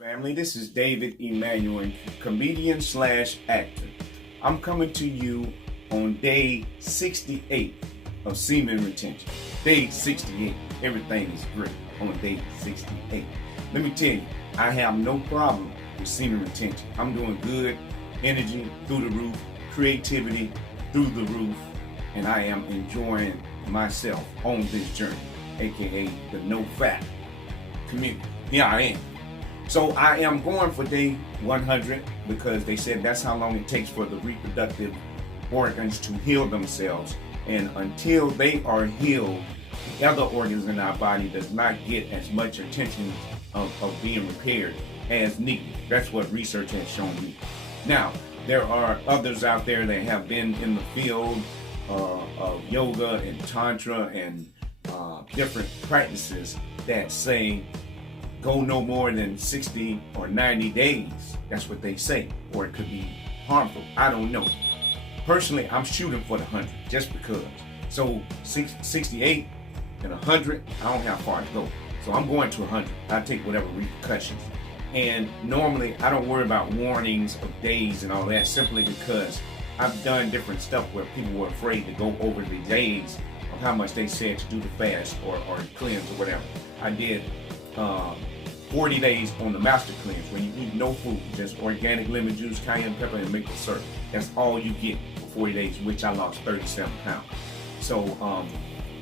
Family, this is David Emmanuel, comedian slash actor. I'm coming to you on day 68 of semen retention. Day 68, everything is great on day 68. Let me tell you, I have no problem with semen retention. I'm doing good, energy through the roof, creativity through the roof, and I am enjoying myself on this journey, aka the Nofap community. Yeah, I am. So I am going for day 100 because they said that's how long it takes for the reproductive organs to heal themselves. And until they are healed, the other organs in our body does not get as much attention of being repaired as needed. That's what research has shown me. Now, there are others out there that have been in the field of yoga and Tantra and different practices that say go no more than 60 or 90 days. That's what they say. Or it could be harmful. I don't know. Personally, I'm shooting for the 100 just because. So 68 and 100, I don't have far to go. So I'm going to 100. I take whatever repercussions. And normally, I don't worry about warnings of days and all that simply because I've done different stuff where people were afraid to go over the days of how much they said to do the fast or cleanse or whatever. I did 40 days on the master cleanse where you eat no food, just organic lemon juice, cayenne pepper, and maple syrup. That's all you get for 40 days, which I lost 37 pounds. So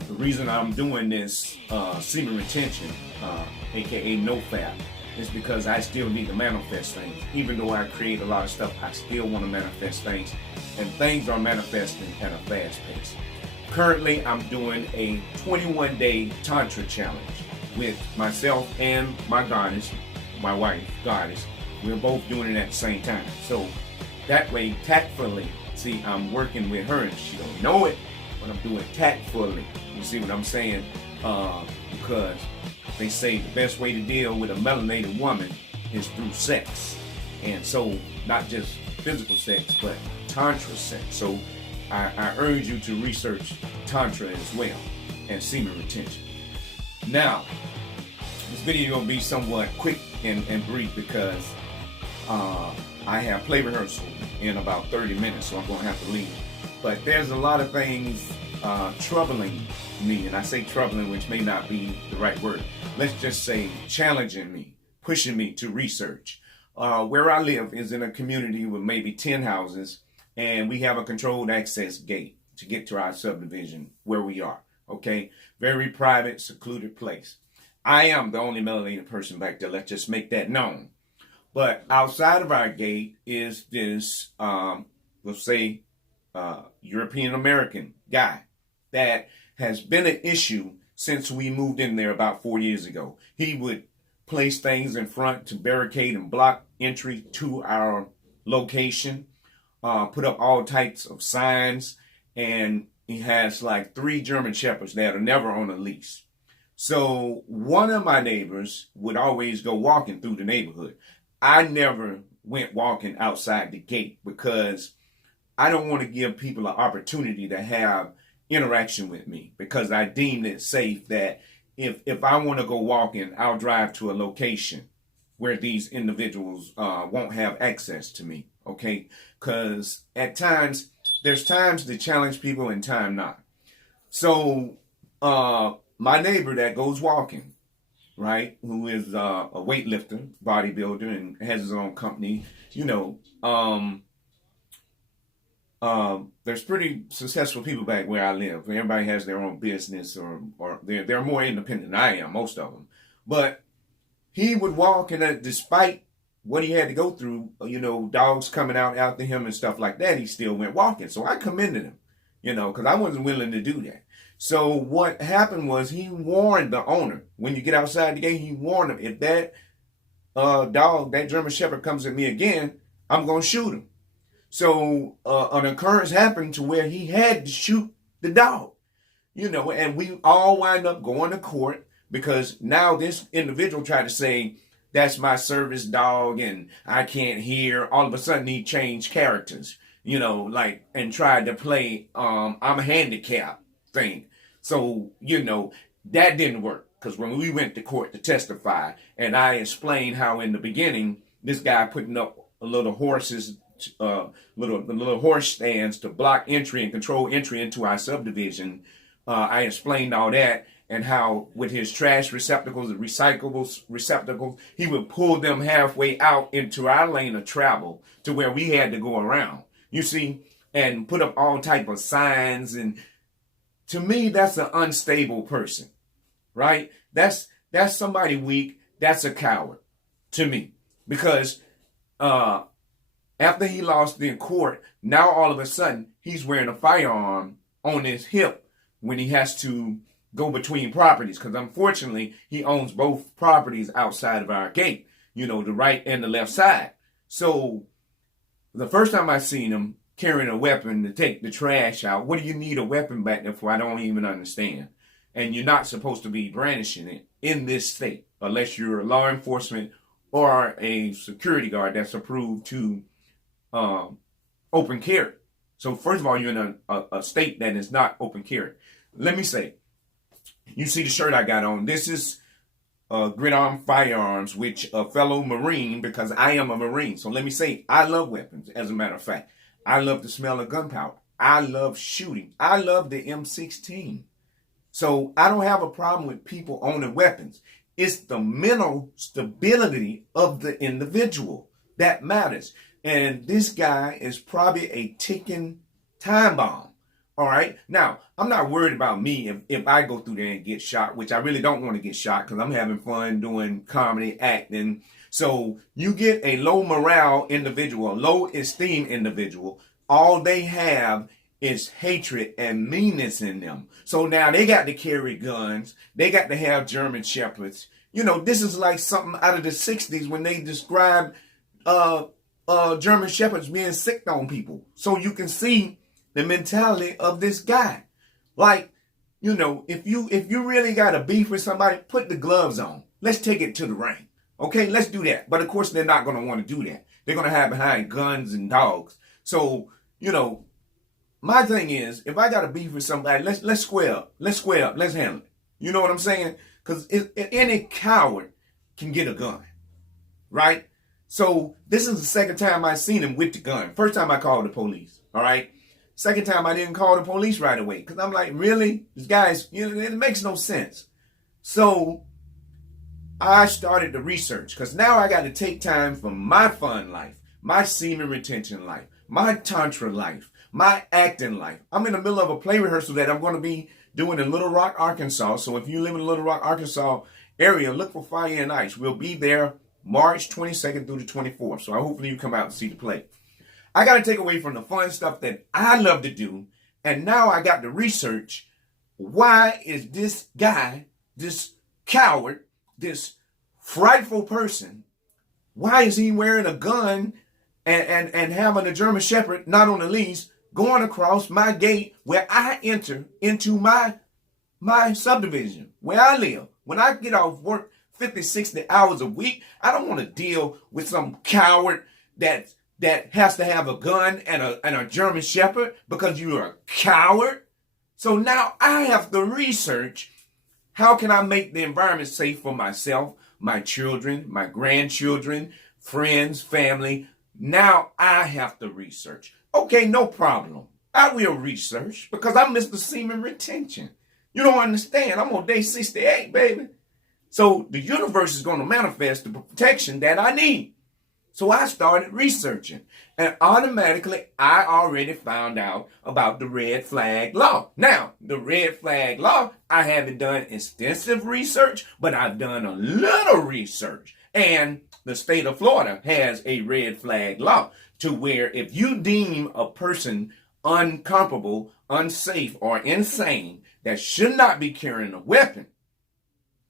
the reason I'm doing this semen retention, aka Nofap, is because I still need to manifest things. Even though I create a lot of stuff, I still want to manifest things, and things are manifesting at a fast pace. Currently, I'm doing a 21-day Tantra challenge with myself and my goddess, my wife, goddess. We're both doing it at the same time. So that way, tactfully, see, I'm working with her and she don't know it, but I'm doing it tactfully. You see what I'm saying? Because they say the best way to deal with a melanated woman is through sex. And so, not just physical sex, but Tantra sex. So I urge you to research Tantra as well and semen retention. Now, this video is going to be somewhat quick and brief because I have play rehearsal in about 30 minutes, so I'm going to have to leave. But there's a lot of things troubling me, and I say troubling, which may not be the right word. Let's just say challenging me, pushing me to research. Where I live is in a community with maybe 10 houses, and we have a controlled access gate to get to our subdivision where we are. Okay, very private, secluded place. I am the only melanated person back there. Let's just make that known. But outside of our gate is this, let's say, European American guy that has been an issue since we moved in there about 4 years ago. He would place things in front to barricade and block entry to our location, put up all types of signs, and he has like 3 German Shepherds that are never on a leash. So one of my neighbors would always go walking through the neighborhood. I never went walking outside the gate because I don't want to give people an opportunity to have interaction with me because I deem it safe that if I want to go walking, I'll drive to a location where these individuals won't have access to me, okay? Because at times, there's times to challenge people and time not. So my neighbor that goes walking, right, who is a weightlifter, bodybuilder, and has his own company, you know, there's pretty successful people back where I live. Everybody has their own business or they're more independent than I am, most of them. But he would walk, and despite what he had to go through, you know, dogs coming out after him and stuff like that, he still went walking. So I commended him, you know, because I wasn't willing to do that. So what happened was he warned the owner. When you get outside the gate, he warned him, if that dog, that German Shepherd comes at me again, I'm going to shoot him. So an occurrence happened to where he had to shoot the dog, you know, and we all wind up going to court because now this individual tried to say, that's my service dog and I can't hear. All of a sudden he changed characters, you know, like, and tried to play I'm handicapped thing. So, you know, that didn't work. Because when we went to court to testify, and I explained how in the beginning, this guy putting up little horses, little horse stands to block entry and control entry into our subdivision. I explained all that and how with his trash receptacles and recyclables receptacles, he would pull them halfway out into our lane of travel to where we had to go around, you see, and put up all type of signs. And to me, that's an unstable person, right? That's somebody weak. That's a coward to me, because after he lost in court, now all of a sudden he's wearing a firearm on his hip when he has to go between properties, because unfortunately he owns both properties outside of our gate, the right and the left side. So the first time I seen him carrying a weapon to take the trash out, what do you need a weapon back there for? I don't even understand. And you're not supposed to be brandishing it in this state unless you're a law enforcement or a security guard that's approved to open carry. So first of all, you're in a state that is not open carry. Let me say, you see the shirt I got on. This is Gridiron Firearms, which a fellow Marine, because I am a Marine. So let me say, I love weapons. As a matter of fact, I love the smell of gunpowder. I love shooting. I love the M16. So I don't have a problem with people owning weapons. It's the mental stability of the individual that matters. And this guy is probably a ticking time bomb. All right. Now, I'm not worried about me if I go through there and get shot, which I really don't want to get shot because I'm having fun doing comedy, acting. So you get a low morale individual, a low esteem individual. All they have is hatred and meanness in them. So now they got to carry guns. They got to have German shepherds. This is like something out of the 60s when they described German shepherds being sick on people. So you can see the mentality of this guy. Like, if you really got a beef with somebody, put the gloves on. Let's take it to the ring. Okay, let's do that. But of course, they're not going to want to do that. They're going to hide behind guns and dogs. So, my thing is, if I got a beef with somebody, let's square up. Let's square up. Let's handle it. You know what I'm saying? Because any coward can get a gun, right? So this is the second time I seen him with the gun. First time I called the police, all right? Second time I didn't call the police right away because I'm like, really? This guy's, it makes no sense. So I started the research because now I got to take time from my fun life, my semen retention life, my Tantra life, my acting life. I'm in the middle of a play rehearsal that I'm going to be doing in Little Rock, Arkansas. So if you live in the Little Rock, Arkansas area, look for Fire and Ice. We'll be there March 22nd through the 24th. So I hopefully you come out and see the play. I got to take away from the fun stuff that I love to do. And now I got to research, why is this guy, this coward, this frightful person, why is he wearing a gun and having a German Shepherd, not on the leash, going across my gate where I enter into my subdivision, where I live? When I get off work 50, 60 hours a week, I don't want to deal with some coward that has to have a gun and a German Shepherd because you're a coward. So now I have to research, how can I make the environment safe for myself, my children, my grandchildren, friends, family. Now I have to research. Okay, no problem. I will research because I'm Mr. Semen Retention. You don't understand. I'm on day 68, baby. So the universe is going to manifest the protection that I need. So I started researching, and automatically I already found out about the red flag law. Now, the red flag law, I haven't done extensive research, but I've done a little research. And the state of Florida has a red flag law to where if you deem a person uncomfortable, unsafe, or insane that should not be carrying a weapon,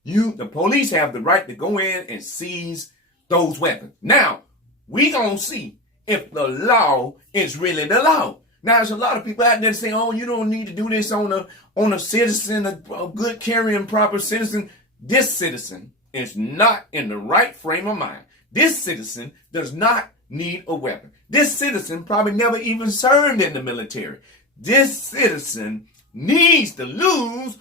the police have the right to go in and seize those weapons. Now, we gonna see if the law is really the law. Now, there's a lot of people out there saying, "Oh, you don't need to do this on a citizen, a good carrying proper citizen." This citizen is not in the right frame of mind. This citizen does not need a weapon. This citizen probably never even served in the military. This citizen needs to lose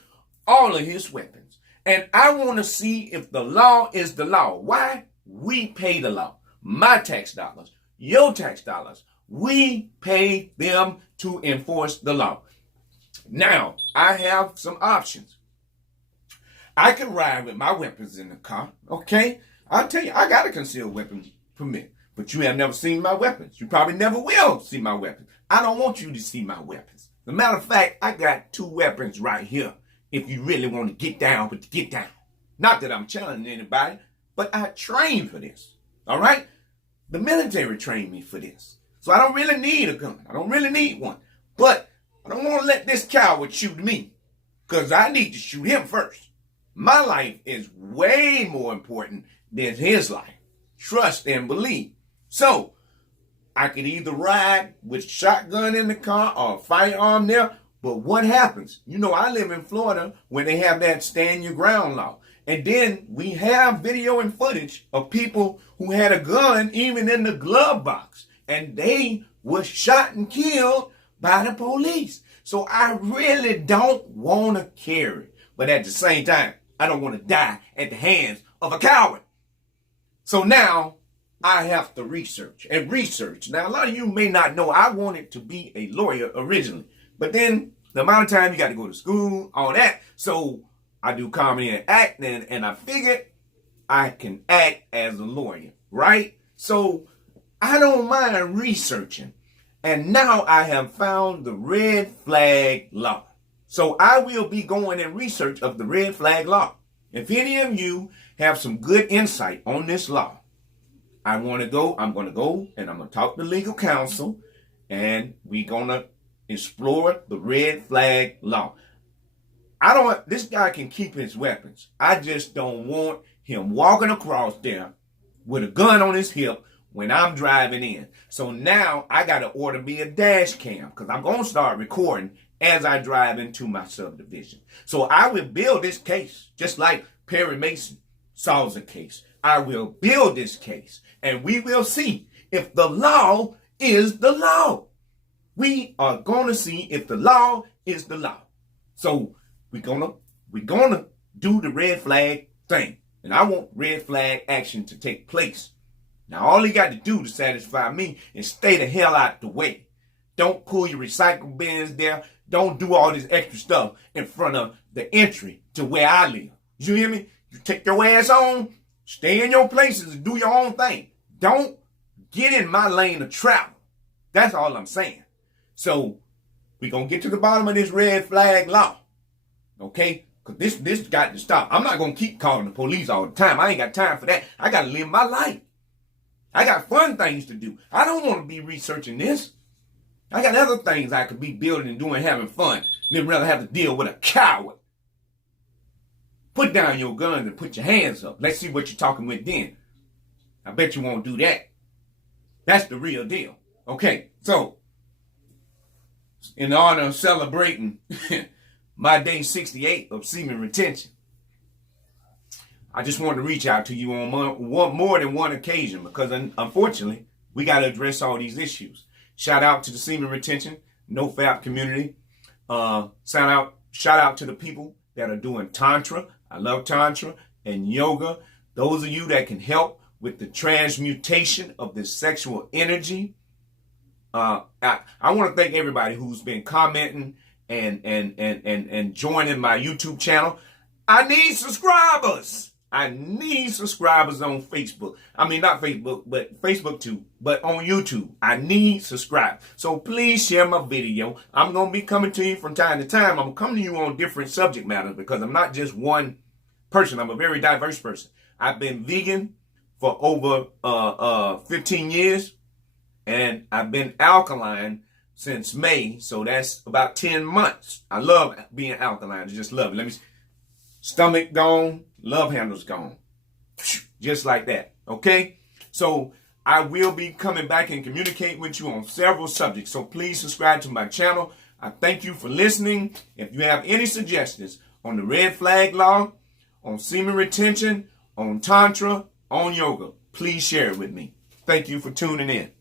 all of his weapons. And I want to see if the law is the law. Why? We pay the law. My tax dollars, your tax dollars. We pay them to enforce the law. Now, I have some options. I can ride with my weapons in the car, okay? I'll tell you, I got a concealed weapon permit, but you have never seen my weapons. You probably never will see my weapons. I don't want you to see my weapons. As a matter of fact, I got 2 weapons right here. If you really want to get down, but get down. Not that I'm challenging anybody, but I trained for this, all right? The military trained me for this. So I don't really need a gun. I don't really need one. But I don't want to let this coward shoot me, because I need to shoot him first. My life is way more important than his life. Trust and believe. So I could either ride with shotgun in the car or firearm there. But what happens? You know, I live in Florida where they have that stand your ground law. And then we have video and footage of people who had a gun even in the glove box. And they were shot and killed by the police. So I really don't want to carry. But at the same time, I don't want to die at the hands of a coward. So now I have to research and research. Now, a lot of you may not know I wanted to be a lawyer originally. But then the amount of time you got to go to school, all that. So I do comedy and acting, and I figured I can act as a lawyer, right? So I don't mind researching. And now I have found the red flag law. So I will be going in research of the red flag law. If any of you have some good insight on this law, I'm going to go and I'm going to talk to legal counsel, and we're going to explore the red flag law. This guy can keep his weapons. I just don't want him walking across there with a gun on his hip when I'm driving in. So now I got to order me a dash cam, because I'm going to start recording as I drive into my subdivision. So I will build this case, just like Perry Mason solves a case. I will build this case, and we will see if the law is the law. We are going to see if the law is the law. So we're gonna do the red flag thing. And I want red flag action to take place. Now, all you got to do to satisfy me is stay the hell out the way. Don't pull your recycle bins there. Don't do all this extra stuff in front of the entry to where I live. You hear me? You take your ass on, stay in your places and do your own thing. Don't get in my lane of travel. That's all I'm saying. So we're going to get to the bottom of this red flag law. Okay? Because this got to stop. I'm not going to keep calling the police all the time. I ain't got time for that. I got to live my life. I got fun things to do. I don't want to be researching this. I got other things I could be building and doing, having fun. Then rather have to deal with a coward. Put down your guns and put your hands up. Let's see what you're talking with then. I bet you won't do that. That's the real deal. Okay, so in honor of celebrating my day 68 of semen retention, I just wanted to reach out to you on more than one occasion, because unfortunately, we got to address all these issues. Shout out to the semen retention, Nofap community. Shout out to the people that are doing Tantra. I love Tantra and yoga. Those of you that can help with the transmutation of this sexual energy. I want to thank everybody who's been commenting and joining my YouTube channel. I need subscribers. I need subscribers on Facebook. I mean, not Facebook, but Facebook too. But on YouTube, I need subscribers. So please share my video. I'm going to be coming to you from time to time. I'm coming to you on different subject matters, because I'm not just one person. I'm a very diverse person. I've been vegan for over 15 years. And I've been alkaline since May. So that's about 10 months. I love being alkaline. I just love it. Let me see. Stomach gone, love handles gone. Just like that. Okay? So I will be coming back and communicate with you on several subjects. So please subscribe to my channel. I thank you for listening. If you have any suggestions on the red flag law, on semen retention, on Tantra, on yoga, please share it with me. Thank you for tuning in.